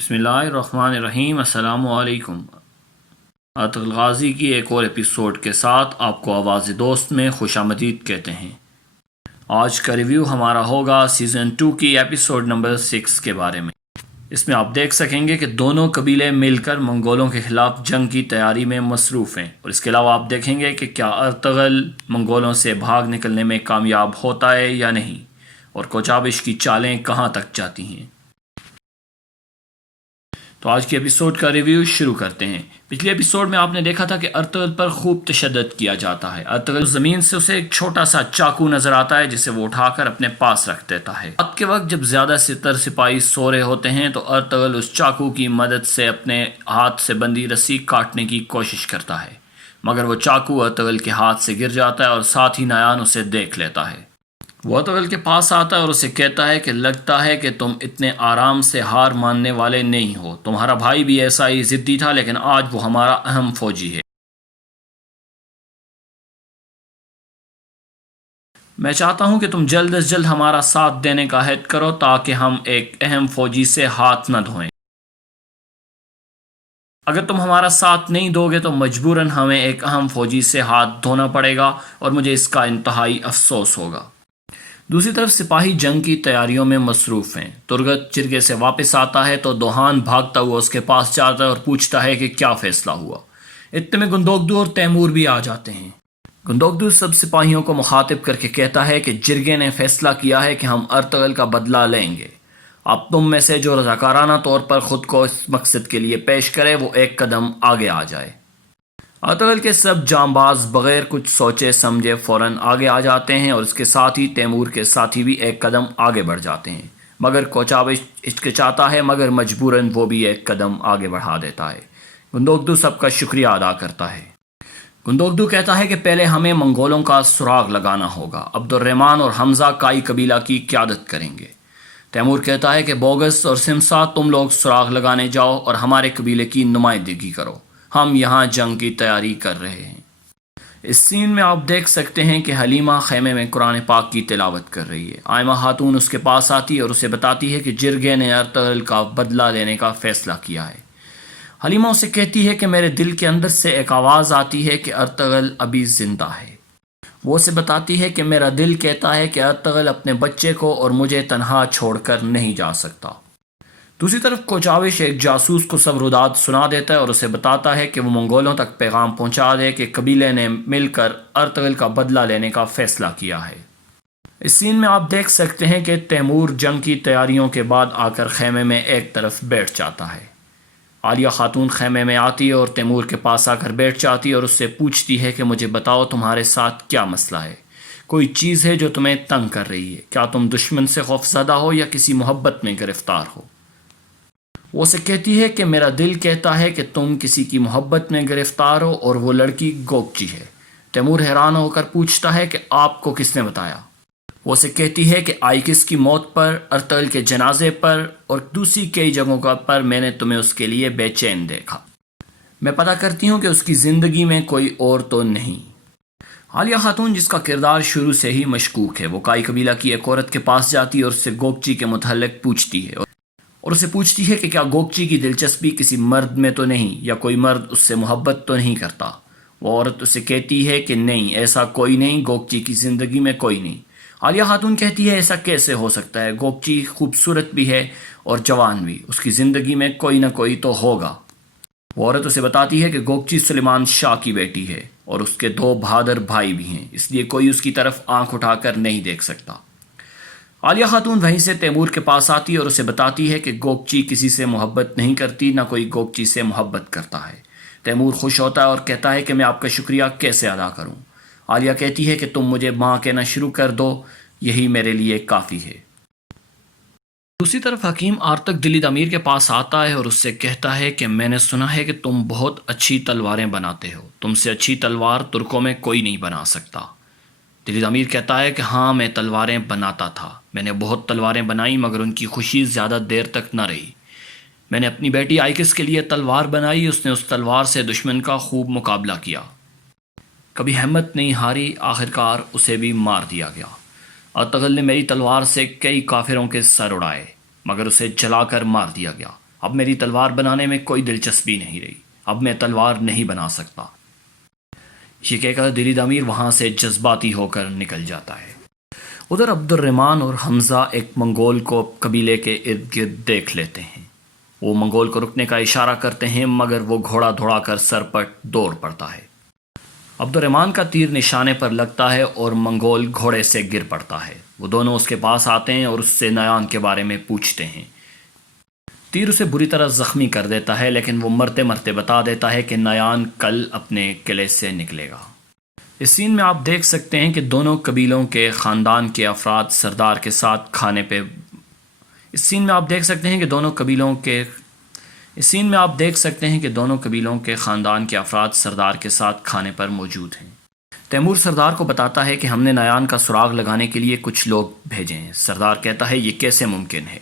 بسم اللہ الرحمن الرحیم۔ السلام علیکم۔ ارطغرل غازی کی ایک اور ایپیسوڈ کے ساتھ آپ کو آواز دوست میں خوش آمدید کہتے ہیں۔ آج کا ریویو ہمارا ہوگا سیزن 2 کی ایپیسوڈ نمبر 6 کے بارے میں۔ اس میں آپ دیکھ سکیں گے کہ دونوں قبیلے مل کر منگولوں کے خلاف جنگ کی تیاری میں مصروف ہیں، اور اس کے علاوہ آپ دیکھیں گے کہ کیا ارطغرل منگولوں سے بھاگ نکلنے میں کامیاب ہوتا ہے یا نہیں، اور کوچابش کی چالیں کہاں تک جاتی ہیں۔ تو آج کی ایپیسوڈ کا ریویو شروع کرتے ہیں۔ پچھلے ایپیسوڈ میں آپ نے دیکھا تھا کہ ارطغرل پر خوب تشدد کیا جاتا ہے۔ ارطغرل زمین سے اسے ایک چھوٹا سا چاقو نظر آتا ہے جسے وہ اٹھا کر اپنے پاس رکھ دیتا ہے۔ رات کے وقت جب زیادہ سے تر سپاہی سو رہے ہوتے ہیں تو ارطغرل اس چاقو کی مدد سے اپنے ہاتھ سے بندھی رسی کاٹنے کی کوشش کرتا ہے، مگر وہ چاقو ارطغرل کے ہاتھ سے گر جاتا ہے اور ساتھ ہی نایان اسے دیکھ لیتا ہے۔ وہ ارطغرل کے پاس آتا ہے اور اسے کہتا ہے کہ لگتا ہے کہ تم اتنے آرام سے ہار ماننے والے نہیں ہو، تمہارا بھائی بھی ایسا ہی ضدی تھا لیکن آج وہ ہمارا اہم فوجی ہے۔ میں چاہتا ہوں کہ تم جلد از جلد ہمارا ساتھ دینے کا عہد کرو تاکہ ہم ایک اہم فوجی سے ہاتھ نہ دھوئیں۔ اگر تم ہمارا ساتھ نہیں دو گے تو مجبوراً ہمیں ایک اہم فوجی سے ہاتھ دھونا پڑے گا اور مجھے اس کا انتہائی افسوس ہوگا۔ دوسری طرف سپاہی جنگ کی تیاریوں میں مصروف ہیں۔ ترگت چرگے سے واپس آتا ہے تو دوہان بھاگتا ہوا اس کے پاس جاتا ہے اور پوچھتا ہے کہ کیا فیصلہ ہوا۔ اتنے میں گندوکدو اور تیمور بھی آ جاتے ہیں۔ گندوکدو سب سپاہیوں کو مخاطب کر کے کہتا ہے کہ جرگے نے فیصلہ کیا ہے کہ ہم ارطغرل کا بدلہ لیں گے۔ اب تم میں سے جو رضاکارانہ طور پر خود کو اس مقصد کے لیے پیش کرے وہ ایک قدم آگے آ جائے۔ ارطغرل کے سب جانباز بغیر کچھ سوچے سمجھے فوراً آگے آ جاتے ہیں، اور اس کے ساتھ ہی تیمور کے ساتھی بھی ایک قدم آگے بڑھ جاتے ہیں، مگر کوچابش ہچکچاتا ہے مگر مجبوراً وہ بھی ایک قدم آگے بڑھا دیتا ہے۔ گندوکدو سب کا شکریہ ادا کرتا ہے۔ گندوکدو کہتا ہے کہ پہلے ہمیں منگولوں کا سراغ لگانا ہوگا۔ عبد الرحمن اور حمزہ کائی قبیلہ کی قیادت کریں گے۔ تیمور کہتا ہے کہ بوگس اور سمسا تم لوگ سراغ لگانے جاؤ اور ہمارے قبیلے کی نمائندگی کرو، ہم یہاں جنگ کی تیاری کر رہے ہیں۔ اس سین میں آپ دیکھ سکتے ہیں کہ حلیمہ خیمے میں قرآن پاک کی تلاوت کر رہی ہے۔ آئمہ خاتون اس کے پاس آتی اور اسے بتاتی ہے کہ جرگے نے ارطغرل کا بدلہ لینے کا فیصلہ کیا ہے۔ حلیمہ اسے کہتی ہے کہ میرے دل کے اندر سے ایک آواز آتی ہے کہ ارطغرل ابھی زندہ ہے۔ وہ اسے بتاتی ہے کہ میرا دل کہتا ہے کہ ارطغرل اپنے بچے کو اور مجھے تنہا چھوڑ کر نہیں جا سکتا۔ دوسری طرف کوچاوش ایک جاسوس کو سب روداد سنا دیتا ہے اور اسے بتاتا ہے کہ وہ منگولوں تک پیغام پہنچا دے کہ قبیلے نے مل کر ارطغرل کا بدلہ لینے کا فیصلہ کیا ہے۔ اس سین میں آپ دیکھ سکتے ہیں کہ تیمور جنگ کی تیاریوں کے بعد آ کر خیمے میں ایک طرف بیٹھ جاتا ہے۔ عالیہ خاتون خیمے میں آتی ہے اور تیمور کے پاس آ کر بیٹھ جاتی ہے اور اس سے پوچھتی ہے کہ مجھے بتاؤ تمہارے ساتھ کیا مسئلہ ہے، کوئی چیز ہے جو تمہیں تنگ کر رہی ہے، کیا تم دشمن سے خوفزدہ ہو یا کسی محبت میں گرفتار ہو؟ وہ اسے کہتی ہے کہ میرا دل کہتا ہے کہ تم کسی کی محبت میں گرفتار ہو اور وہ لڑکی گوکچی ہے۔ تیمور حیران ہو کر پوچھتا ہے کہ آپ کو کس نے بتایا؟ وہ اسے کہتی ہے کہ آئکس کی موت پر، ارطغرل کے جنازے پر اور دوسری کئی جگہوں پر میں نے تمہیں اس کے لیے بے چین دیکھا۔ میں پتہ کرتی ہوں کہ اس کی زندگی میں کوئی اور تو نہیں۔ عالیہ خاتون جس کا کردار شروع سے ہی مشکوک ہے، وہ کائی قبیلہ کی ایک عورت کے پاس جاتی ہے اور اس سے گوکچی کے متعلق پوچھتی ہے، اور اسے پوچھتی ہے کہ کیا گوکچی کی دلچسپی کسی مرد میں تو نہیں، یا کوئی مرد اس سے محبت تو نہیں کرتا؟ وہ عورت اسے کہتی ہے کہ نہیں، ایسا کوئی نہیں، گوکچی کی زندگی میں کوئی نہیں۔ عالیہ خاتون کہتی ہے ایسا کیسے ہو سکتا ہے، گوکچی خوبصورت بھی ہے اور جوان بھی، اس کی زندگی میں کوئی نہ کوئی تو ہوگا۔ وہ عورت اسے بتاتی ہے کہ گوکچی سلیمان شاہ کی بیٹی ہے اور اس کے 2 بہادر بھائی بھی ہیں، اس لیے کوئی اس کی طرف آنکھ اٹھا کر نہیں دیکھ سکتا۔ عالیہ خاتون وہیں سے تیمور کے پاس آتی ہے اور اسے بتاتی ہے کہ گوکچی کسی سے محبت نہیں کرتی، نہ کوئی گوکچی سے محبت کرتا ہے۔ تیمور خوش ہوتا ہے اور کہتا ہے کہ میں آپ کا شکریہ کیسے ادا کروں؟ عالیہ کہتی ہے کہ تم مجھے ماں کہنا شروع کر دو، یہی میرے لیے کافی ہے۔ دوسری طرف حکیم آرتک دلی امیر کے پاس آتا ہے اور اس سے کہتا ہے کہ میں نے سنا ہے کہ تم بہت اچھی تلواریں بناتے ہو، تم سے اچھی تلوار ترکوں میں کوئی نہیں بنا سکتا۔ دلی امیر کہتا ہے کہ ہاں میں تلواریں بناتا تھا، میں نے بہت تلواریں بنائی مگر ان کی خوشی زیادہ دیر تک نہ رہی۔ میں نے اپنی بیٹی آئکس کے لیے تلوار بنائی، اس نے اس تلوار سے دشمن کا خوب مقابلہ کیا، کبھی ہمت نہیں ہاری، آخرکار اسے بھی مار دیا گیا۔ ارطغرل نے میری تلوار سے کئی کافروں کے سر اڑائے مگر اسے جلا کر مار دیا گیا۔ اب میری تلوار بنانے میں کوئی دلچسپی نہیں رہی، اب میں تلوار نہیں بنا سکتا۔ یہ کہہ کر دلید امیر وہاں سے جذباتی ہو کر نکل جاتا ہے۔ ادھر عبد الرحمن اور حمزہ ایک منگول کو قبیلے کے ارد گرد دیکھ لیتے ہیں۔ وہ منگول کو رکنے کا اشارہ کرتے ہیں مگر وہ گھوڑا دوڑا کر سر پر دوڑ پڑتا ہے۔ عبد الرحمن کا تیر نشانے پر لگتا ہے اور منگول گھوڑے سے گر پڑتا ہے۔ وہ دونوں اس کے پاس آتے ہیں اور اس سے نیان کے بارے میں پوچھتے ہیں۔ تیر اسے بری طرح زخمی کر دیتا ہے لیکن وہ مرتے مرتے بتا دیتا ہے کہ نیان کل اپنے قلعے سے نکلے گا۔ اس سین میں آپ دیکھ سکتے ہیں کہ دونوں قبیلوں کے خاندان کے افراد سردار کے ساتھ کھانے پہ خاندان کے افراد سردار کے ساتھ کھانے پر موجود ہیں۔ تیمور سردار کو بتاتا ہے کہ ہم نے نیان کا سراغ لگانے کے لیے کچھ لوگ بھیجے ہیں۔ سردار کہتا ہے یہ کیسے ممکن ہے؟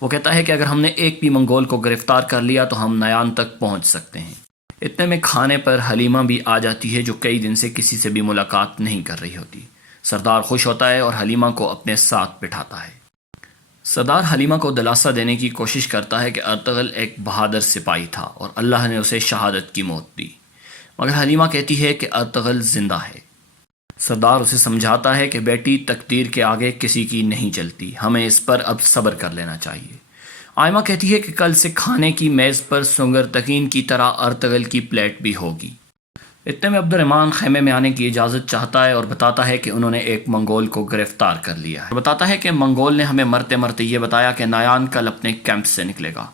وہ کہتا ہے کہ اگر ہم نے ایک بھی منگول کو گرفتار کر لیا تو ہم نیان تک پہنچ سکتے ہیں۔ اتنے میں کھانے پر حلیمہ بھی آ جاتی ہے جو کئی دن سے کسی سے بھی ملاقات نہیں کر رہی ہوتی۔ سردار خوش ہوتا ہے اور حلیمہ کو اپنے ساتھ بٹھاتا ہے۔ سردار حلیمہ کو دلاسا دینے کی کوشش کرتا ہے کہ ارطغرل ایک بہادر سپاہی تھا اور اللہ نے اسے شہادت کی موت دی، مگر حلیمہ کہتی ہے کہ ارطغرل زندہ ہے۔ سردار اسے سمجھاتا ہے کہ بیٹی تقدیر کے آگے کسی کی نہیں چلتی، ہمیں اس پر اب صبر کر لینا چاہیے۔ آئمہ کہتی ہے کہ کل سے کھانے کی میز پر سنگر تقین کی طرح ارطغرل کی پلیٹ بھی ہوگی۔ اتنے میں عبد الرحمن خیمے میں آنے کی اجازت چاہتا ہے اور بتاتا ہے کہ انہوں نے ایک منگول کو گرفتار کر لیا ہے۔ بتاتا ہے کہ منگول نے ہمیں مرتے مرتے یہ بتایا کہ نیان کل اپنے کیمپ سے نکلے گا۔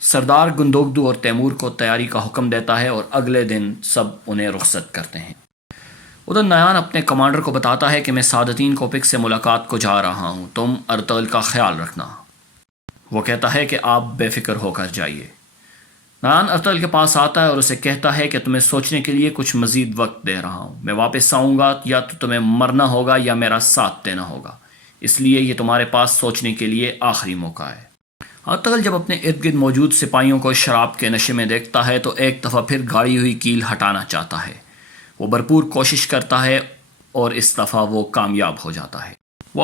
سردار گندوگدو اور تیمور کو تیاری کا حکم دیتا ہے اور اگلے دن سب انہیں رخصت کرتے ہیں۔ ادھر نیان اپنے کمانڈر کو بتاتا ہے کہ میں سعادتین کوپک سے ملاقات کو جا رہا ہوں، تم ارطغرل کا خیال رکھنا۔ وہ کہتا ہے کہ آپ بے فکر ہو کر جائیے۔ نیان ارطغرل کے پاس آتا ہے اور اسے کہتا ہے کہ تمہیں سوچنے کے لیے کچھ مزید وقت دے رہا ہوں، میں واپس آؤں گا یا تو تمہیں مرنا ہوگا یا میرا ساتھ دینا ہوگا، اس لیے یہ تمہارے پاس سوچنے کے لیے آخری موقع ہے۔ ارطغرل جب اپنے ارد گرد موجود سپاہیوں کو شراب کے نشے میں دیکھتا ہے تو ایک دفعہ پھر گاڑی ہوئی کیل ہٹانا چاہتا ہے۔ وہ بھرپور کوشش کرتا ہے اور اس دفعہ وہ کامیاب ہو جاتا ہے۔ وہ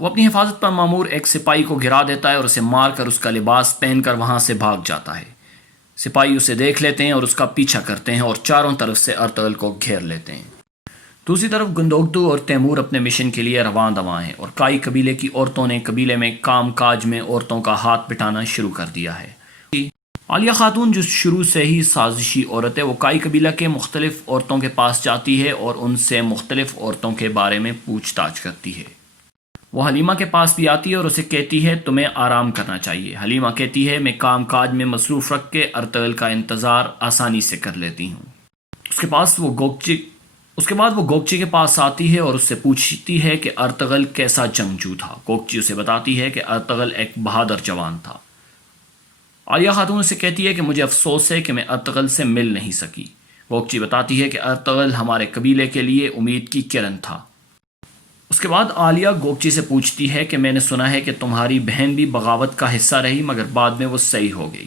اپنی حفاظت پر مامور ایک سپاہی کو گرا دیتا ہے اور اسے مار کر اس کا لباس پہن کر وہاں سے بھاگ جاتا ہے۔ سپاہی اسے دیکھ لیتے ہیں اور اس کا پیچھا کرتے ہیں اور چاروں طرف سے ارطغرل کو گھیر لیتے ہیں۔ دوسری طرف گندوگدو اور تیمور اپنے مشن کے لیے رواں دواں ہیں اور کائی قبیلے کی عورتوں نے قبیلے میں کام کاج میں عورتوں کا ہاتھ بٹانا شروع کر دیا ہے۔ عالیہ خاتون جو شروع سے ہی سازشی عورت ہے، وہ کائی قبیلہ کے مختلف عورتوں کے پاس جاتی ہے اور ان سے مختلف عورتوں کے بارے میں پوچھ تاچھ کرتی ہے۔ وہ حلیمہ کے پاس بھی آتی ہے اور اسے کہتی ہے تمہیں آرام کرنا چاہیے۔ حلیمہ کہتی ہے میں کام کاج میں مصروف رکھ کے ارطغرل کا انتظار آسانی سے کر لیتی ہوں۔ اس کے بعد وہ گوکچی کے پاس آتی ہے اور اس سے پوچھتی ہے کہ ارطغرل کیسا جنگجو تھا۔ گوکچی اسے بتاتی ہے کہ ارطغرل ایک بہادر جوان تھا۔ عالیہ خاتون سے کہتی ہے کہ مجھے افسوس ہے کہ میں ارطغرل سے مل نہیں سکی۔ گوکچی بتاتی ہے کہ ارطغرل ہمارے قبیلے کے لیے امید کی کرن تھا۔ اس کے بعد عالیہ گوکچی سے پوچھتی ہے کہ میں نے سنا ہے کہ تمہاری بہن بھی بغاوت کا حصہ رہی مگر بعد میں وہ صحیح ہو گئی۔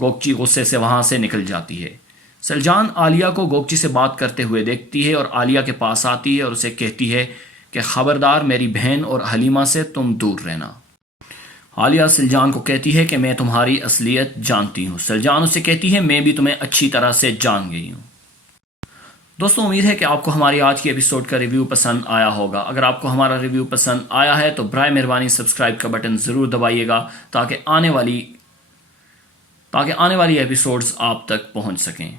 گوکچی غصے سے وہاں سے نکل جاتی ہے۔ سلجان عالیہ کو گوکچی سے بات کرتے ہوئے دیکھتی ہے اور عالیہ کے پاس آتی ہے اور اسے کہتی ہے کہ خبردار میری بہن اور حلیمہ سے تم دور رہنا۔ عالیہ سلجان کو کہتی ہے کہ میں تمہاری اصلیت جانتی ہوں۔ سلجان اسے کہتی ہے میں بھی تمہیں اچھی طرح سے جان گئی ہوں۔ دوستوں، امید ہے کہ آپ کو ہماری آج کی ایپیسوڈ کا ریویو پسند آیا ہوگا۔ اگر آپ کو ہمارا ریویو پسند آیا ہے تو برائے مہربانی سبسکرائب کا بٹن ضرور دبائیے گا تاکہ آنے والی ایپیسوڈز آپ تک پہنچ سکیں۔